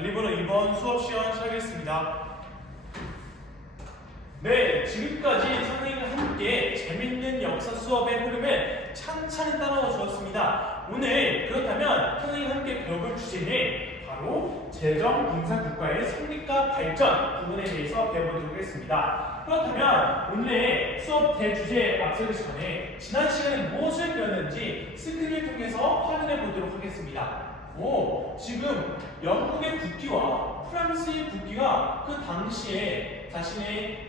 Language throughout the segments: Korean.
달리번호 2번 수업 시간 시작하겠습니다. 네, 지금까지 선생님과 함께 재밌는 역사 수업의 흐름을 찬찬히 따라와 주었습니다. 오늘 그렇다면 선생님과 함께 배워볼 주제는 바로 재정 분산 국가의 성립과 발전 부분에 대해서 배워보도록 하겠습니다. 그렇다면 오늘의 수업 대주제에 앞서기 전에 지난 시간에 무엇을 배웠는지 스크린을 통해서 확인해 보도록 하겠습니다. 지금 영국의 국기와 프랑스의 국기가 그 당시에 자신의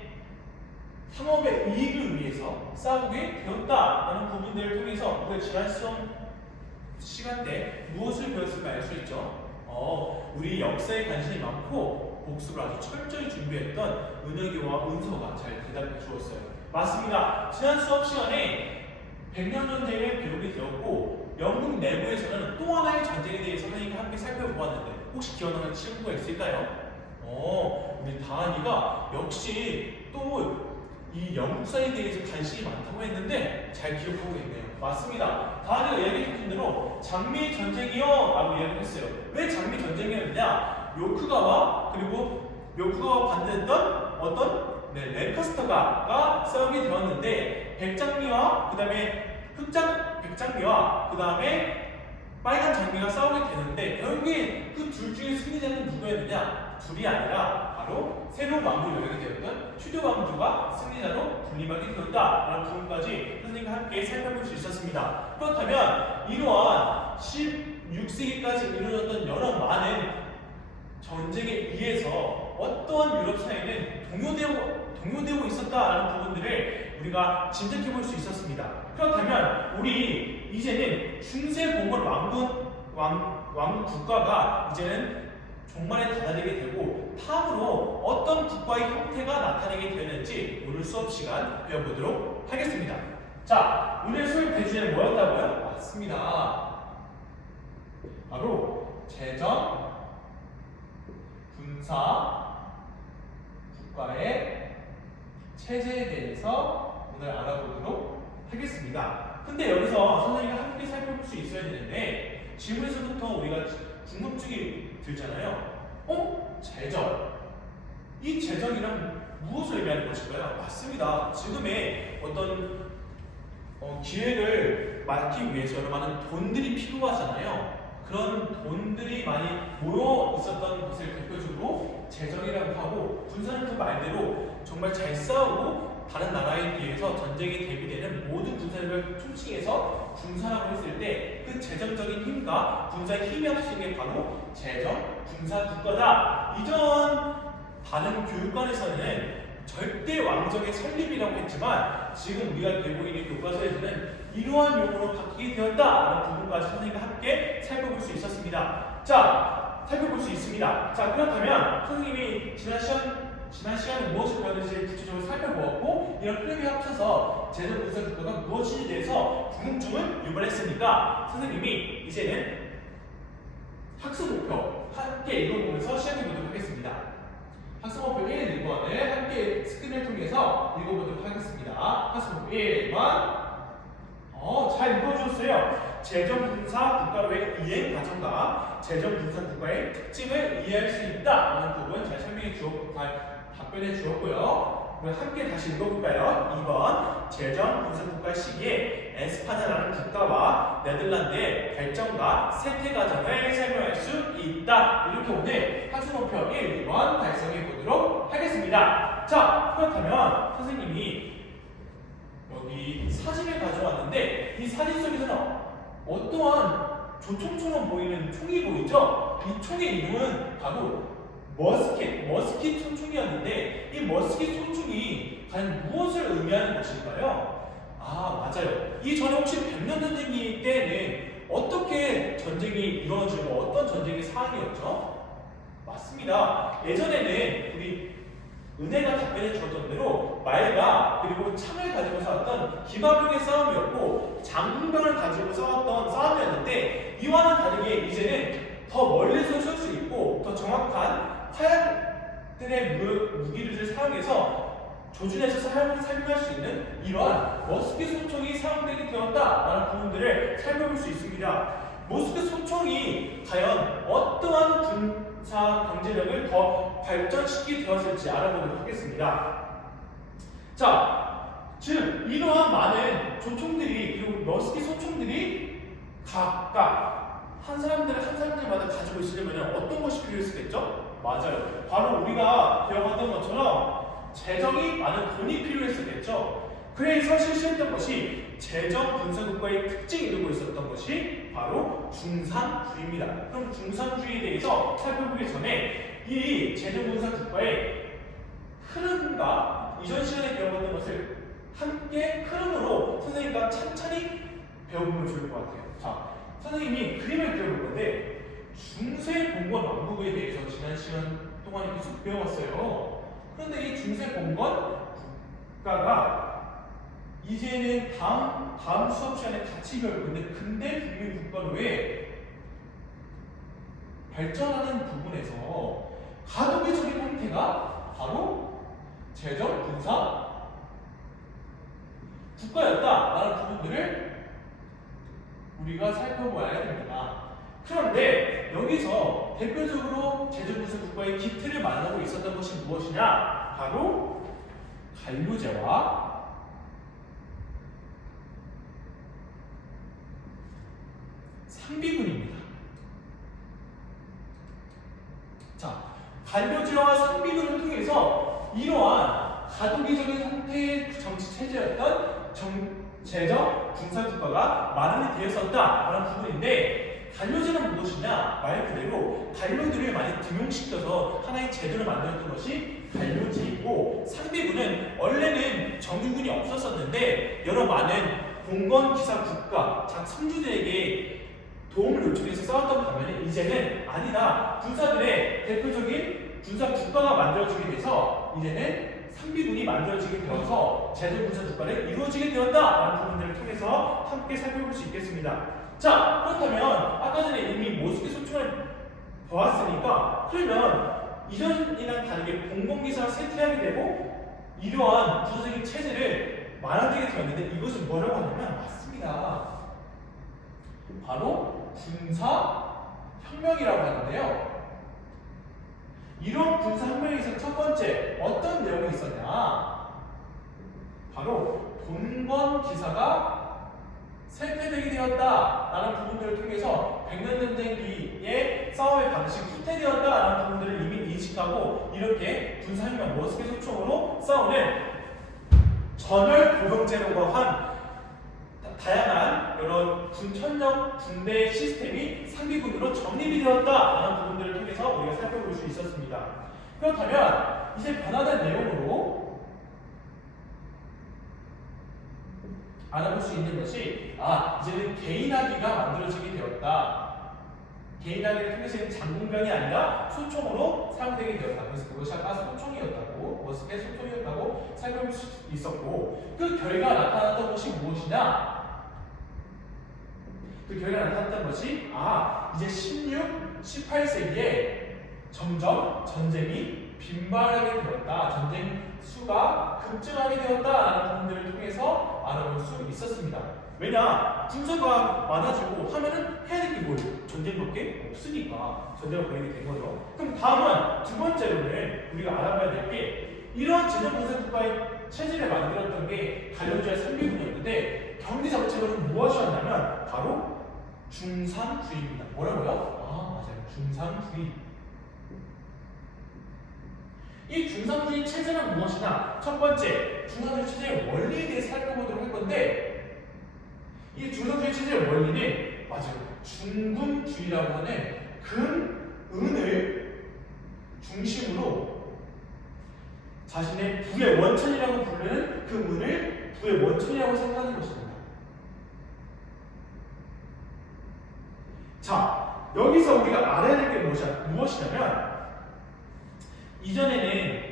상업의 이익을 위해서 싸우게 되었다라는 부분들을 통해서 우리가 지난 수업 시간 때 무엇을 배웠을까 알 수 있죠. 우리 역사에 관심이 많고 복습을 아주 철저히 준비했던 은혁이와 은서가 잘 대답해 주었어요. 맞습니다. 지난 수업 시간에 백년 전쟁을 배우게 되었고 영국 내부에서는 또 하나의 전쟁에 대해서 선생님과 함께 살펴보았는데 혹시 기억나는 친구가 있을까요? 우리 다한이가 역시 또 이 영국사에 대해서 관심이 많다고 했는데 잘 기억하고 있네요. 맞습니다. 다한이가 얘기했던 대로 장미 전쟁이요 라고 이야기했어요. 왜 장미 전쟁이었느냐? 요크가와 그리고 요크가와 반대했던 어떤 랭커스터가 싸우게 되었는데 백장미와 그 다음에 백장미와 그 다음에 빨간 장미가 싸우게 되는데 결국에 그 둘 중에 승리자는 누구였느냐? 둘이 아니라 바로 새로운 왕조를 열게 되었던 튜드 왕조가 승리자로 군림하게 되었다라는 부분까지 선생님과 함께 살펴볼 수 있었습니다. 그렇다면 이러한 16세기까지 이루어졌던 여러 많은 전쟁에 의해서 어떠한 유럽 사회는 동요되고 있었다라는 부분들을 우리가 짐작해 볼 수 있었습니다. 그렇다면 우리 이제는 중세 몽골 왕국 국가가 이제는 종말에 다다르게 되고 다음으로 어떤 국가의 형태가 나타나게 되었는지 오늘 수업 시간 배워보도록 하겠습니다. 자, 오늘 수업 대주제는 뭐였다고요? 맞습니다. 바로 재정 분사 국가의 체제에 대해서 오늘 알아보도록 하겠습니다. 근데 여기서 선생님과 함께 살펴볼 수 있어야 되는데 질문에서부터 우리가 궁금증이 들잖아요. 재정. 이 재정이란 무엇을 의미하는 것일까요? 맞습니다. 지금의 어떤 기획을 맡기 위해서 여러 많은 돈들이 필요하잖아요. 그런 돈들이 많이 모여 있었던 것을 대표적으로 재정이라고 하고 분사는 그 말대로 정말 잘 싸우고 다른 나라에 비해서 전쟁에 대비되는 모든 군사력을 총칭해서 군사라고 했을 때 그 재정적인 힘과 군사의 힘이 합치는 게 바로 재정 군사 국가다. 이전 다른 교육관에서는 절대 왕정의 설립이라고 했지만 지금 우리가 배우고 있는 교과서에서는 이러한 용어로 바뀌게 되었다라는 부분까지 선생님과 함께 살펴볼 수 있었습니다. 자, 살펴볼 수 있습니다. 자, 그렇다면 선생님이 지난 시간에 무엇을 배웠는지 구체적으로 살펴보았고 이런 흐름이 합쳐서 재정 분사 국가가 무엇인지에 대해서 궁금증을 유발했으니까 선생님이 이제는 학습 목표 함께 읽어보면서 시작해보도록 하겠습니다. 학습 목표 1, 2번을 함께 스크린을 통해서 읽어보도록 하겠습니다. 학습 목표 1번 잘 읽어주셨어요. 재정 분사 국가로의 이행 과정과 재정 분사 국가의 특징을 이해할 수 있다라는 부분 잘 답변해 주었고요. 우리 함께 다시 읽어볼까요? 2번 재정 분사 국가 시기에 에스파냐라는 국가와 네덜란드의 발전과 쇠퇴 과정을 설명할 수 있다. 이렇게 오늘 학습 목표 1, 2번 달성해 보도록 하겠습니다. 자, 그렇다면 선생님이 여기 사진을 가져왔는데 이 사진 속에서는 어떠한 조총처럼 보이는 총이 보이죠? 이 총의 이름은 바로 머스킷 총총이었는데 이 머스킷 총총이 과연 무엇을 의미하는 것일까요? 맞아요. 이 전에 혹시 백년 전쟁 때는 어떻게 전쟁이 이루어지고 어떤 전쟁의 사항이었죠? 맞습니다. 예전에는 우리 은혜가 답변해 주었던 대로 말과 그리고 창을 가지고 싸웠던 기마병의 싸움이었고 장군병을 가지고 싸웠던 싸움이었는데 이와는 다르게 이제는 더 멀리서 쏠 수 있고 더 정확한 화약들의 무기를 사용해서 조준해서 사용할 수 있는 이러한 머스킷 소총이 사용되게 되었다라는 부분들을 살펴볼 수 있습니다. 머스킷 소총이 과연 어떠한 군사 경제력을 더 발전시키게 되었을지 알아보도록 하겠습니다. 자, 즉 이러한 많은 조총들이 그리고 몇 개 소총들이 각각 한 사람들마다 가지고 있으려면 어떤 것이 필요했었겠죠? 맞아요. 바로 우리가 배워봤던 것처럼 재정이 많은 돈이 필요했었겠죠. 그래서 실시했던 것이 재정 군사국가의 특징이 이루고 있었던 것이 바로 중산주의입니다. 그럼 중산주의에 대해서 살펴보기 전에 이 재정 군사국가의 흐름과 이전 시간에 배워봤던 것을 함께 흐름으로 선생님과 천천히 배워보면 좋을 것 같아요. 자, 선생님이 그림을 그려볼 건데 중세봉건 왕국에 대해서 지난 시간 동안에 계속 배워왔어요. 그런데 이 중세봉건 국가가 이제는 다음 수업 시간에 같이 배울 건데 근대 국민 국가로의 발전하는 부분에서 가독의적인 형태가 바로 재정, 군사, 국가였다라는 부분들을 우리가 살펴봐야 됩니다. 그런데 여기서 대표적으로 재정, 군사, 국가의 기틀을 만나고 있었던 것이 무엇이냐? 바로 관료제와 상비군입니다. 자, 관료제와 상비군을 통해서 이러한 가독이적인 형태의 정치 체제였던 재정 군사국가가 마련이 되었었다라는 부분인데 관료제는 무엇이냐? 말 그대로 관료들을 많이 등용시켜서 하나의 제도를 만들었던 것이 관료제이고 상비군은 원래는 정규군이 없었었는데 여러 많은 공건 기사 국가 선주들에게 도움을 요청해서 싸웠던 반면에 이제는 아니다. 군사들의 대표적인 군사 국가가 만들어지게 돼서 이제는 상비군이 만들어지게 되어서 재정 군사 국가를 이루어지게 되었다라는 부분들을 통해서 함께 살펴볼 수 있겠습니다. 자, 그렇다면 아까 전에 이미 모스크 소총을 보았으니까 그러면 이전이랑 다르게 공공기사를 쇠퇴하게 되고 이러한 구조적인 체제를 마련되게 되었는데 이것을 뭐라고 하냐면 맞습니다. 바로 군사혁명이라고 하는데요. 이런 군사혁명에서 첫 번째 어떤 내용이 있었냐? 바로 돈권기사가 쇠퇴되게 되었다라는 부분들을 통해서 백년전쟁기의 싸움의 방식이 후퇴되었다라는 부분들을 이미 인식하고 이렇게 군사혁명 머스켓 소총으로 싸우는 전열 고병제라고 한 다양한 이런 군천력 군대 시스템이 상비군으로 정립이 되었다라는 부분들을 통해서 우리가 살펴볼 수 있었습니다. 그렇다면 이제 변화된 내용으로 알아볼 수 있는 것이 이제는 개인화기가 만들어지게 되었다. 개인화기를 통해서 장군병이 아니라 소총으로 사용되게 되었다. 그래서 그것이 아까 소총이었다고 머스켓 소총이었다고 살펴볼 수 있었고 그 결과 나타났던 것이 무엇이냐? 그 결과가 나타났던 것이 이제 16, 18세기에 점점 전쟁이 빈발하게 되었다. 전쟁 수가 급증하게 되었다라는 부분들을 통해서 알아볼 수 있었습니다. 왜냐? 군사가 많아지고 하면은 해야 될 게 뭐예요? 전쟁밖에 없으니까 전쟁을 벌이게 된 거죠. 그럼 다음은 두 번째로는 우리가 알아봐야 될 게 이런 재정군사 국가의 체제를 만들었던 게 관료제와 상비군이었는데 경제 정책으로 무엇이었냐면 바로 중산주의입니다. 뭐라고요? 맞아요. 중산주의. 이 중산주의 체제는 무엇이냐? 첫 번째, 중산주의 체제의 원리에 대해서 살펴보도록 할 건데 이 중산주의 체제의 원리는 맞아요. 중군주의라고 하는 은을 중심으로 자신의 부의 원천이라고 부르는 그 은을 부의 원천이라고 생각하는 것입니다. 자, 여기서 우리가 알아야 될 게 무엇이냐면 이전에는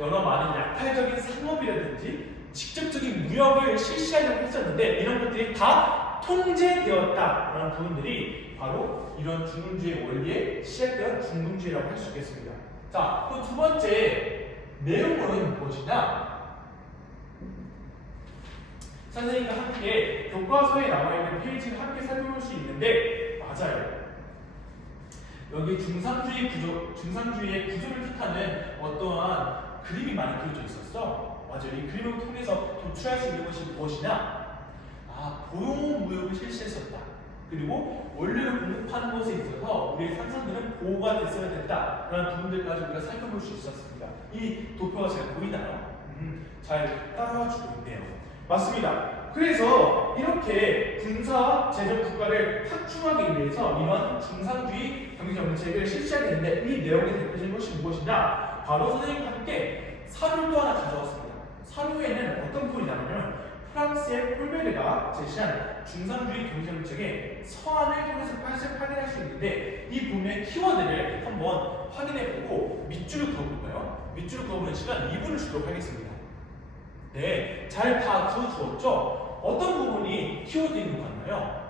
여러 많은 약탈적인 상업이라든지 직접적인 무역을 실시하려고 했었는데 이런 것들이 다 통제되었다라는 부분들이 바로 이런 중군주의 원리에 시작된 중군주의라고 할 수 있겠습니다. 자, 또 두 번째 내용은 무엇이냐? 선생님과 함께 교과서에 나와 있는 페이지를 함께 살펴볼 수 있는데 맞아요. 여기 중상주의의 구조를 뜻하는 어떠한 그림이 많이 그려져 있었어. 맞아요. 이 그림을 통해서 도출할 수 있는 것이 무엇이냐? 보호무역을 실시했었다. 그리고 원료를 공급하는 것에 있어서 우리의 상선들은 보호가 됐어야 된다라는 부분들까지 우리가 살펴볼 수 있었습니다. 이 도표가 잘 보이나요? 잘 따라와 주고 있네요. 맞습니다. 그래서 이렇게 군사 재정 국가를 확충하기 위해서 이런 중상주의 경제 정책을 실시하게 되는데 이 내용의 대표적인 것이 무엇이냐? 바로 선생님과 함께 사료를 또 하나 가져왔습니다. 사료에는 어떤 꼴이 나오냐면 프랑스의 폴베르가 제시한 중상주의 경제 정책의 서한을 통해서 확인할 수 있는데 이 부분의 키워드를 한번 확인해보고 밑줄을 그어볼까요? 밑줄을 그어보는 시간 2분을 주도록 하겠습니다. 네, 잘 다 그어주었죠? 어떤 부분이 키워드인 것 같나요?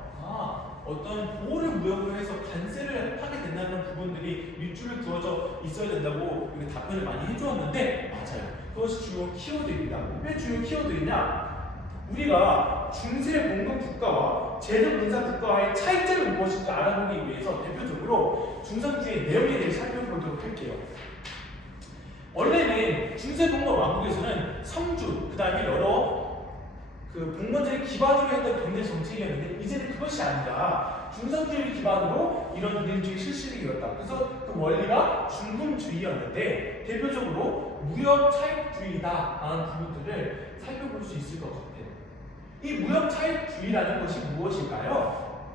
어떤 보호를 무역으로 해서 관세를 하게 된다는 부분들이 밑줄을 그어져 있어야 된다고 답변을 많이 해주었는데 맞아요. 그것이 주요 키워드입니다. 왜 주요 키워드이냐? 우리가 중세 봉건 국가와 제도 분사 국가와의 차이점이 무엇인지 알아보기 위해서 대표적으로 중상주의 내용에 대해 살펴보도록 할게요. 원래는 중세 봉건 왕국에서는 성주, 그 다음에 여러 봉건제를 기반으로 했던 경제 정책이었는데 이제는 그것이 아니라 중상주의를 기반으로 이런 경제정책이 실시되게 되었다. 그래서 그 원리가 중금주의였는데 대표적으로 무역 차익주의다라는 부분들을 살펴볼 수 있을 것 같아요. 이 무역 차익주의라는 것이 무엇일까요?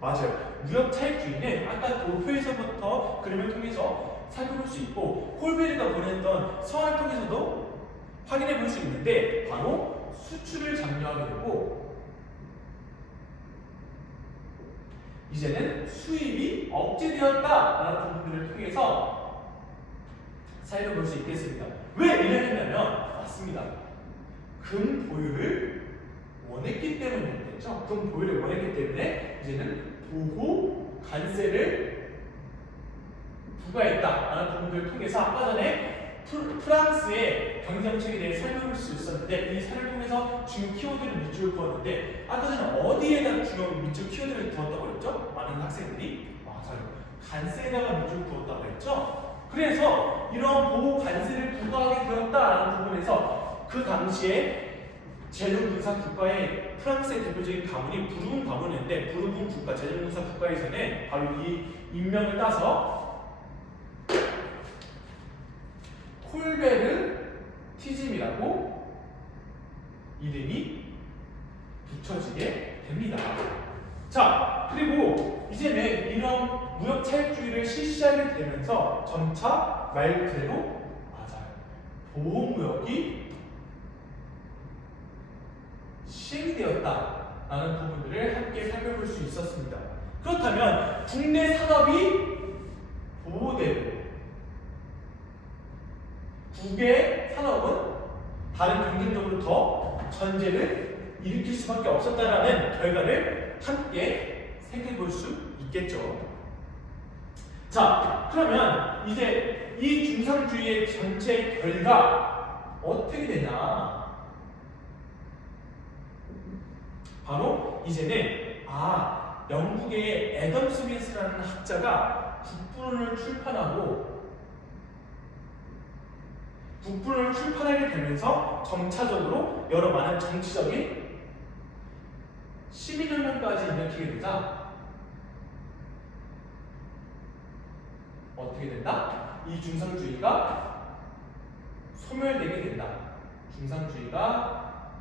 맞아요. 무역 차익주의는 아까 도표에서부터 그림을 통해서 살펴볼 수 있고 폴베르가 보냈던 서한을 통해서도 확인해 볼 수 있는데 바로 수출을 장려하게 되고 이제는 수입이 억제되었다라는 부분들을 통해서 살펴볼 수 있겠습니다. 왜 이랬냐면 맞습니다. 금 보유를 원했기 때문이었겠죠. 금 보유를 원했기 때문에 이제는 보호 관세를 부과했다라는 부분들을 통해서 아까 전에 프랑스의 경제정책에 대해 살펴볼 수 있었는데 이 사례를 통해서 중요 키워드를 밑줄 그었는데 아까 전에 어디에다 중요 밑줄 키워드를 그었다고 했죠? 많은 학생들이 맞아요. 관세에다가 밑줄 그었다고 했죠? 그래서 이런 보호 관세를 부과하게 되었다라는 부분에서 그 당시에 제정분사 국가의 프랑스의 대표적인 가문이 부르봉 가문인데 부르봉 국가 제정분사 국가에서는 바로 이 인명을 따서 콜베르티즘이라고 이름이 붙여지게 됩니다. 자, 그리고 이제는 이런 무역 차익주의를 실시하게 되면서 점차 말 그대로 맞아요. 보호무역이 시행이 되었다라는 부분들을 함께 살펴볼 수 있었습니다. 그렇다면 국내 산업이 보호되고 국외 산업은 다른 경쟁적으로 더 전제를 일으킬 수밖에 없었다라는 결과를 함께 생각해 수 있겠죠. 자, 그러면 이제 이 중상주의의 전체 결과 어떻게 되냐? 바로 이제는 영국의 애덤 스미스라는 학자가 국분을 출판하게 되면서 점차적으로 여러 많은 정치적인 시민운동까지 일으키게 되자 어떻게 된다? 이 중상주의가 소멸되게 된다. 중상주의가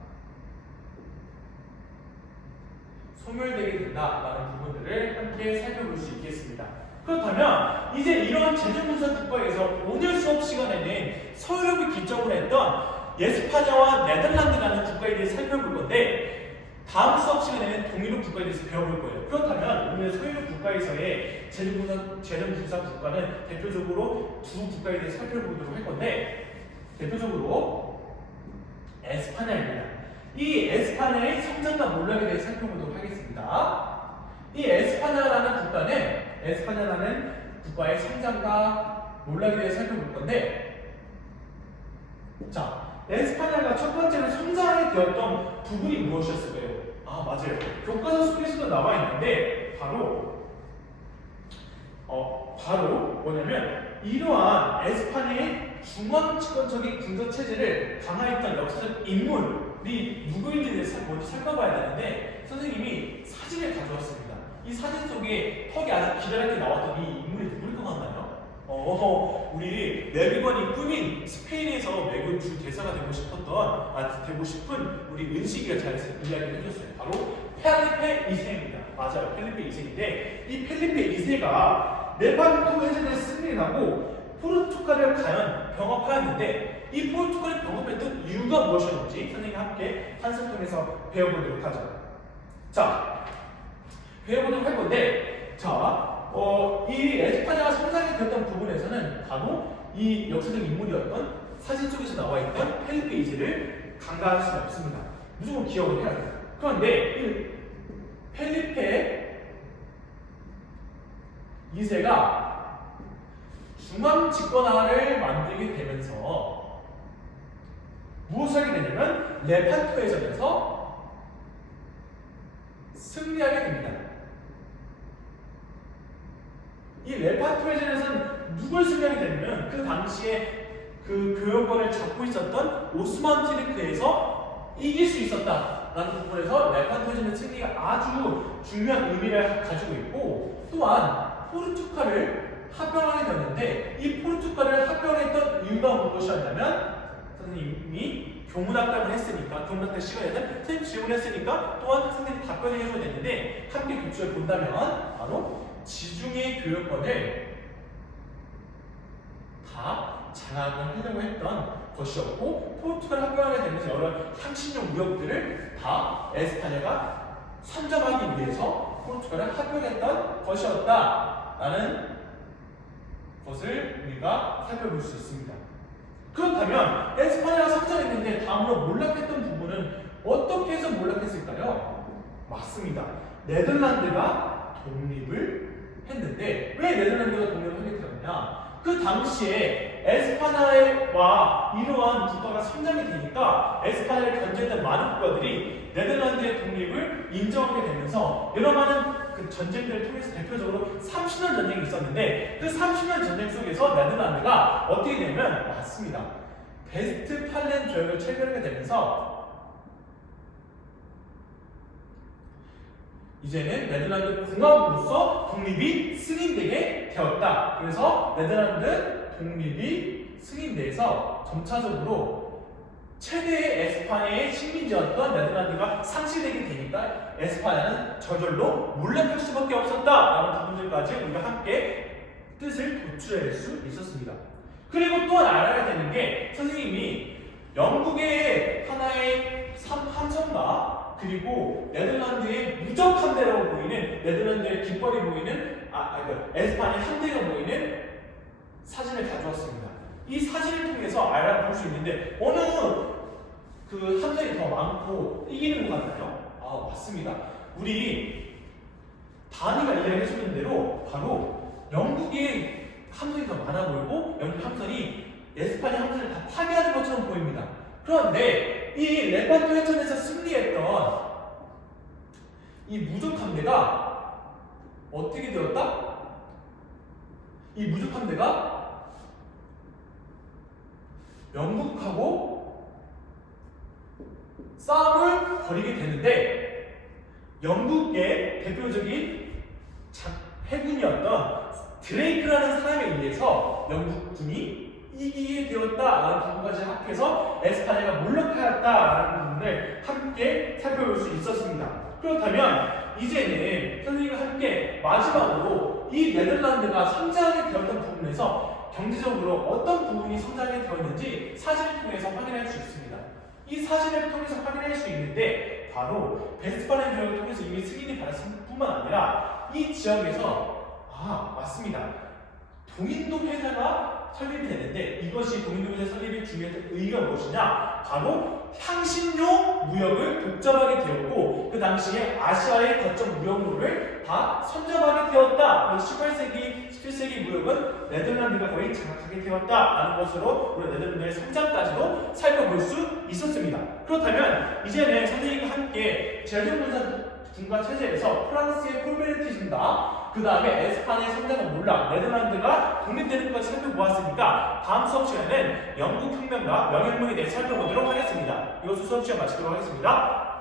소멸되게 된다라는 부분들을 함께 살펴볼 수 있겠습니다. 그렇다면 이제 이런 제정분사 국가에서 오늘 수업 시간에는 서유럽이 기점으로 했던 에스파냐와 네덜란드라는 국가에 대해 살펴볼 건데 다음 수업 시간에는 동유럽 국가에 대해서 배워볼 거예요. 그렇다면 오늘 서유럽 국가에서의 제정분사 국가는 대표적으로 두 국가에 대해 살펴보도록 할 건데 대표적으로 에스파냐입니다. 이 에스파냐의 성장과 몰락에 대해 살펴보도록 하겠습니다. 이 에스파냐라는 국가의 성장과 몰락에 대해 살펴볼 건데 자, 에스파냐가 첫 번째로 성장하게 되었던 부분이 무엇이었을까요? 맞아요. 교과서 속에서도 나와 있는데 바로 바로 뭐냐면 이러한 에스파냐의 중앙 집권적인 군사 체제를 강화했던 역사적 인물이 누구인지에 대해서 먼저 살펴봐야 되는데 선생님이 사진을 가져왔습니다. 이 사진 속에 턱이 아주 기다랗게 나왔던 이 인물이 누구일 것 같나요? 우리 내비관이 꾸민 스페인에서 매군 주 대사가 되고 싶은 우리 은식이가 잘 이야기를 해줬어요. 바로 펠리페 2세입니다. 맞아요. 펠리페 2세인데 이 펠리페 2세가 레판토 해전에 승리를 하고 포르투갈을 과연 병합하였는데 이 포르투갈을 병합했던 이유가 무엇이었는지 선생님과 함께 한술 통해서 배워보도록 하죠. 자, 배워보도록 할 건데 이 에스파냐가 성장이 됐던 부분에서는 바로 이 역사적 인물이었던 사진 속에서 나와 있던 펠리페 2세를 간과할 수는 없습니다. 무조건 기억을 해야 돼요. 그런데 이 펠리페 2세가 중앙 집권화를 만들게 되면서 무엇을 하게 되냐면 레판토 해전에서 승리하게 됩니다. 이 레판토 해전에서는 누굴 승리하게 되냐면 그 당시에 그 교역권을 잡고 있었던 오스만 티르크에서 이길 수 있었다라는 부분에서 레판토 해전의 승리가 아주 중요한 의미를 가지고 있고 또한 포르투갈을 합병하게 되었는데 이 포르투갈을 합병했던 이유가 무엇이었냐면 선생님이 교문학답을 했으니까 교문학답 시간에는 선생님 질문했으니까 또한 학생들이 답변을 해줘야 되는데 함께 교초를 본다면 바로 지중해 교역권을 다 장악을 하려고 했던 것이었고 포르투갈 합병하게 되면서 여러 향신료 무역들을 다 에스파냐가 선점하기 위해서 포르투갈을 합병했던 것이었다라는 것을 우리가 살펴볼 수 있습니다. 그렇다면 에스파냐가 선점했는데 다음으로 몰락했던 부분은 어떻게 해서 몰락했을까요? 맞습니다. 네덜란드가 독립을 했는데 왜 네덜란드가 독립을 하게 되었냐? 그 당시에 에스파냐와 이러한 국가가 성장이 되니까 에스파냐를 견제했던 많은 국가들이 네덜란드의 독립을 인정하게 되면서 여러 많은 그 전쟁들을 통해서 대표적으로 30년 전쟁이 있었는데 그 30년 전쟁 속에서 네덜란드가 어떻게 되냐면 맞습니다. 베스트팔렌 조약을 체결하게 되면서 이제는 네덜란드 공화국으로서 독립이 승인되게 되었다. 그래서 네덜란드 독립이 승인돼서 점차적으로 최대의 에스파냐의 식민지였던 네덜란드가 상실되게 되니까 에스파냐는 저절로 몰락할 수밖에 없었다라는 부분들까지 우리가 함께 뜻을 도출할 수 있었습니다. 그리고 또 알아야 되는 게 선생님이 영국의 하나의 함선과 그리고 네덜란드의 무적 함대라고 보이는 네덜란드의 깃발이 보이는 에스파냐 함대가 보이는 사진을 가져왔습니다. 이 사진을 통해서 알아볼 수 있는데 어느 그 함선이 더 많고 이기는 것 같나요? 맞습니다. 우리 다니가 이야기해주는 대로 바로 영국의 함선이 더 많아 보이고 영국 함선이 에스파냐 함선을 다 파괴하는 것처럼 보입니다. 그런데 이 레판토 해전에서 승리했던 이 무적 함대가 어떻게 되었다? 이 무적 함대가 영국하고 싸움을 벌이게 되는데 영국의 대표적인 해군이었던 드레이크라는 사람에 의해서 영국군이 이기게 되었다라는 부분까지 합해서 에스파냐가 몰락하였다라는 부분을 함께 살펴볼 수 있었습니다. 그렇다면 이제는 선생님과 함께 마지막으로 이 네덜란드가 성장하게 되었던 부분에서 경제적으로 어떤 부분이 성장이 되었는지 사진을 통해서 확인할 수 있습니다. 이 사진을 통해서 확인할 수 있는데 바로 베스트팔렌 조약을 통해서 이미 승인이 받았을 뿐만 아니라 이 지역에서 맞습니다. 동인도 회사가 설립이 되는데 이것이 동인도 회사 설립의 중요한 의의가 무엇이냐? 바로 향신료 무역을 독점하게 되었고 그 당시에 아시아의 거점 무역로를 다 선점하게 되었다. 18세기, 17세기 무역은 네덜란드가 거의 장악하게 되었다라는 것으로 우리 네덜란드의 성장까지도 살펴볼 수 있었습니다. 그렇다면 이제는 선생님과 함께 재정분산 군가 체제에서 프랑스의 폴베르티즘과 그 다음에 에스파냐의 성장은 몰라 네덜란드가 독립되는 것까지 살펴보았으니까 다음 수업 시간에는 영국 혁명과 명예혁명에 대해 살펴보도록 하겠습니다. 이것으로 수업 시간 마치도록 하겠습니다.